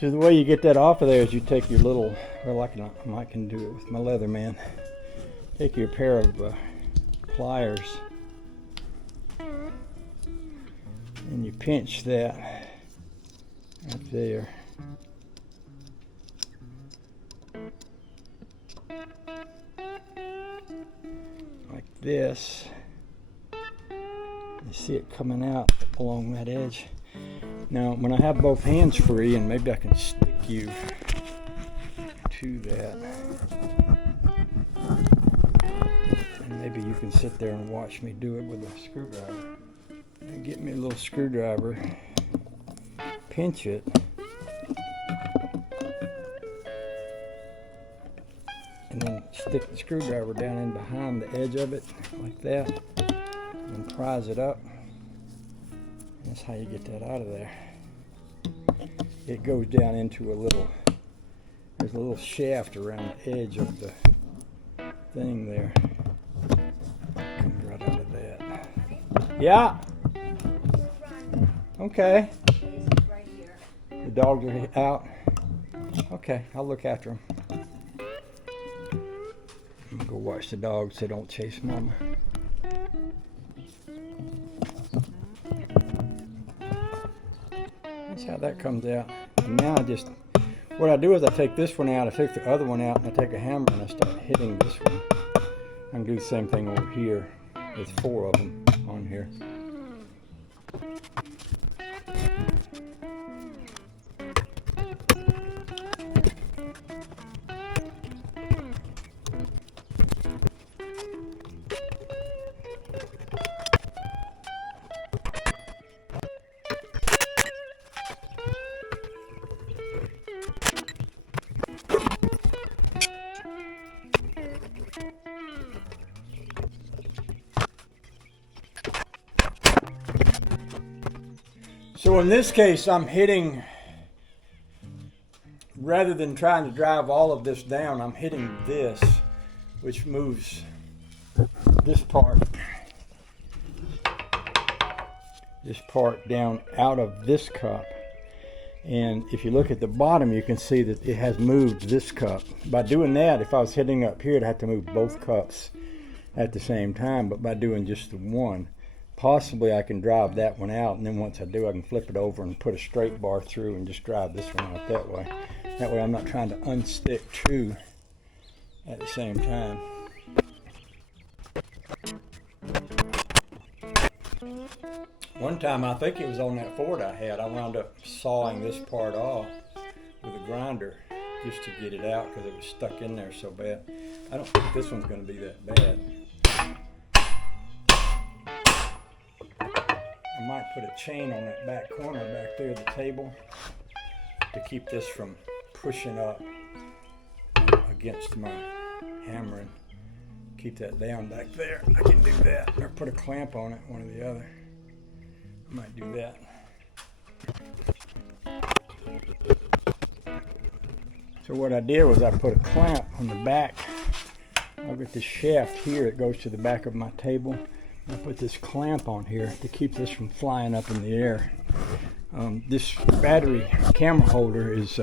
So the way you get that off of there is you take your little, well, I can do it with my Leatherman. Take your pair of pliers and you pinch that right there. Like this. You see it coming out along that edge. Now, when I have both hands free, and maybe I can stick you to that, and maybe you can sit there and watch me do it with a screwdriver. And get me a little screwdriver, pinch it, and then stick the screwdriver down in behind the edge of it, like that, and prise it up. That's how you get that out of there. It goes down into a little, there's a little shaft around the edge of the thing there. Comes right out of that. Yeah. Okay. The dogs are out. Okay, I'll look after them. I'm gonna go watch the dogs so they don't chase Mama. That's how that comes out. And now what I do is I take this one out, I take the other one out, and I take a hammer and I start hitting this one. I can do the same thing over here. There's 4 of them on here. So in this case, I'm hitting, rather than trying to drive all of this down, I'm hitting this, which moves this part down out of this cup. And if you look at the bottom, you can see that it has moved this cup. By doing that, if I was hitting up here, I'd have to move both cups at the same time, but by doing just the one, possibly I can drive that one out, and then once I do, I can flip it over and put a straight bar through and just drive this one out that way. That way I'm not trying to unstick 2 at the same time. One time, I think it was on that Ford I had, I wound up sawing this part off with a grinder just to get it out because it was stuck in there so bad. I don't think this one's going to be that bad. I might put a chain on that back corner back there of the table to keep this from pushing up against my hammering. Keep that down back there. I can do that. Or put a clamp on it, one or the other. I might do that. So what I did was I put a clamp on the back. I've got this shaft here that goes to the back of my table. I put this clamp on here to keep this from flying up in the air. This battery camera holder is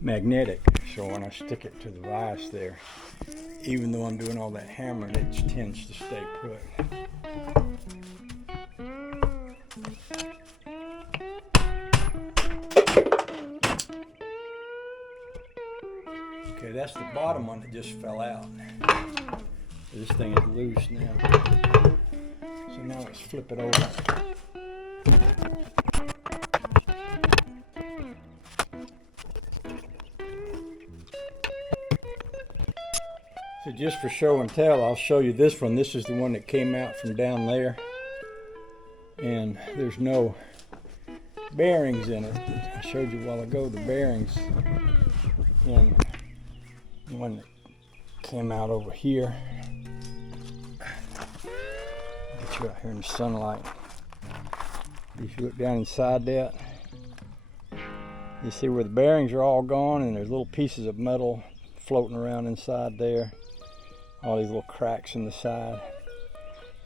magnetic, so when I stick it to the vise there, even though I'm doing all that hammering, it tends to stay put. Okay, that's the bottom one that just fell out. This thing is loose now. So now let's flip it over. So just for show and tell, I'll show you this one. This is the one that came out from down there. And there's no bearings in it. I showed you a while ago the bearings in the one that came out over here. Get you out here in the sunlight. If you look down inside that, you see where the bearings are all gone, and there's little pieces of metal floating around inside there. All these little cracks in the side.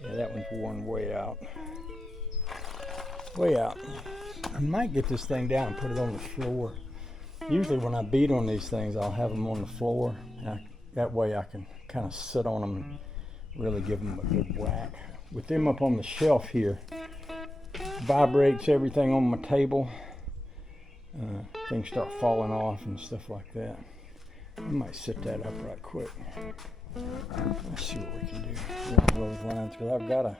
Yeah, that one's worn way out. Way out. I might get this thing down and put it on the floor Usually when I beat on these things, I'll have them on the floor. That way I can kind of sit on them and really give them a good whack. With them up on the shelf here, vibrates everything on my table. Things start falling off and stuff like that. I might set that up right quick. Let's see what we can do along those lines, because I've got a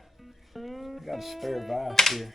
spare vise here.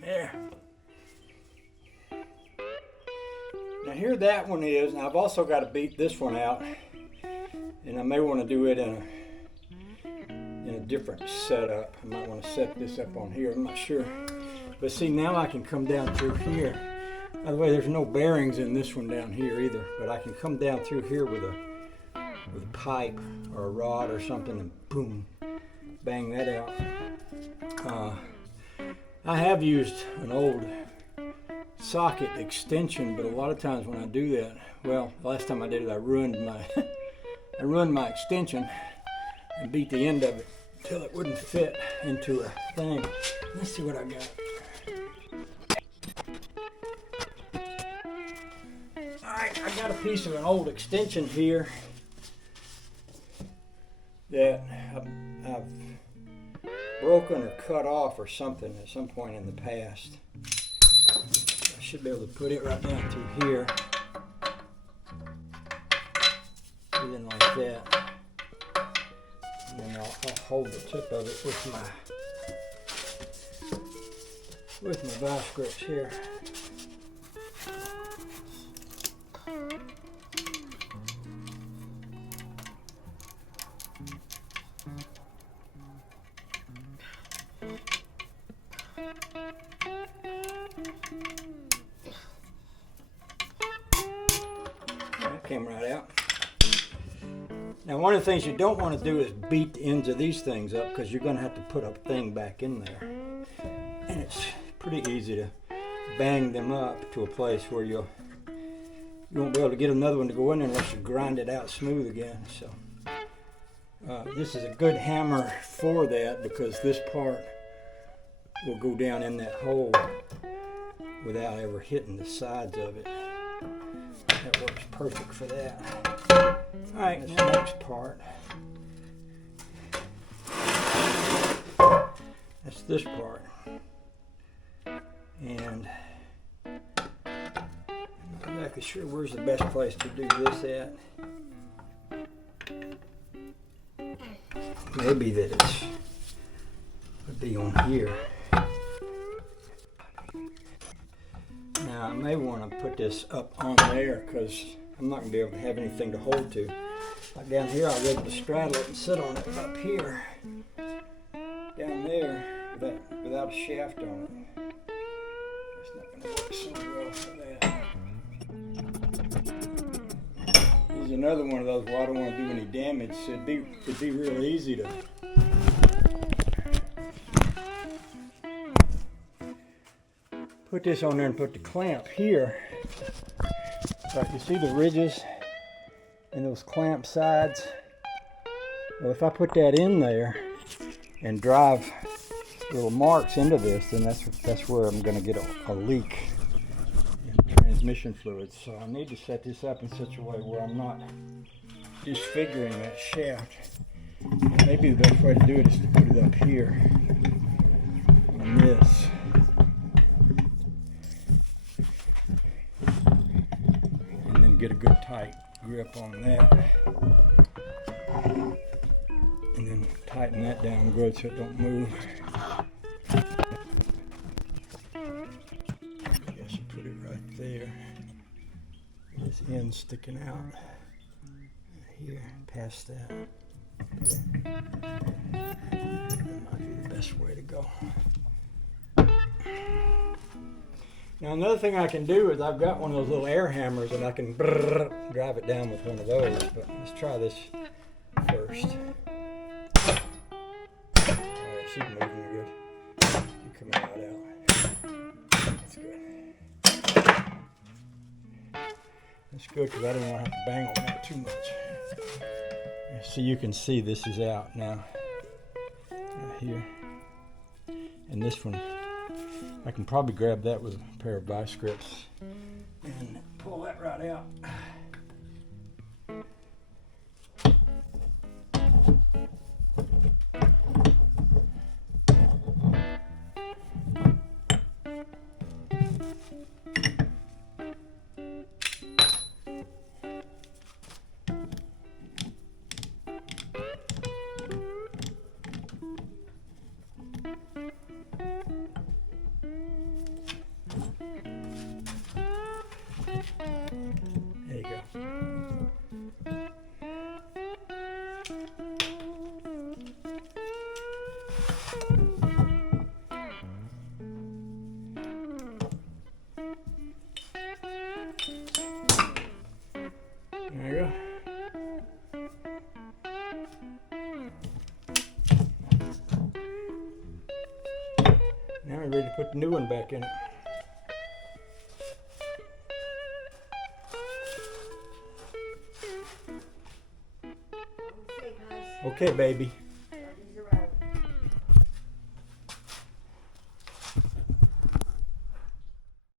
There. Now here that one is, and I've also got to beat this one out, and I may want to do it in a different setup. I might want to set this up on here, I'm not sure. But see, now I can come down through here. By the way, there's no bearings in this one down here either, but I can come down through here with a pipe or a rod or something and boom, bang that out. I have used an old socket extension, but a lot of times when I do that, well, the last time I did it, I ruined my extension and beat the end of it till it wouldn't fit into a thing. Let's see what I got. Alright, I got a piece of an old extension here that I've broken or cut off or something at some point in the past. I should be able to put it right down through here. Something like that. And then I'll hold the tip of it with my vice grips here. That came right out. Now, one of the things you don't want to do is beat the ends of these things up, because you're going to have to put a thing back in there. And it's pretty easy to bang them up to a place where you won't be able to get another one to go in there unless you grind it out smooth again. So this is a good hammer for that, because this part will go down in that hole without ever hitting the sides of it. That works perfect for that. Alright, the next part. That's this part. And I'm not exactly sure where's the best place to do this at. Maybe that it would be on here. Now I may want to put this up on there, because I'm not going to be able to have anything to hold to. Like down here, I'll be able to straddle it and sit on it. Up here, down there, without a shaft on it, it's not going to work so well for that. Here's another one of those where I don't want to do any damage. So it'd be real easy to put this on there and put the clamp here. Like you see the ridges and those clamp sides. Well, if I put that in there and drive little marks into this, then that's where I'm going to get a leak in transmission fluid. So I need to set this up in such a way where I'm not disfiguring that shaft. And maybe the best way to do it is to put it up here on this. Get a good tight grip on that, and then tighten that down good so it don't move. I guess you put it right there. This end sticking out here, past that. That might be the best way to go. Now another thing I can do is I've got one of those little air hammers and I can drive it down with one of those, but let's try this first. Alright, she's moving good. You come right out. That's good. That's good because I didn't want to have to bang on that too much. So you can see this is out now. Right here. And this one, I can probably grab that with a pair of vice grips and pull that right out. There you go. There you go. Now we're ready to put the new one back in it. Okay, baby.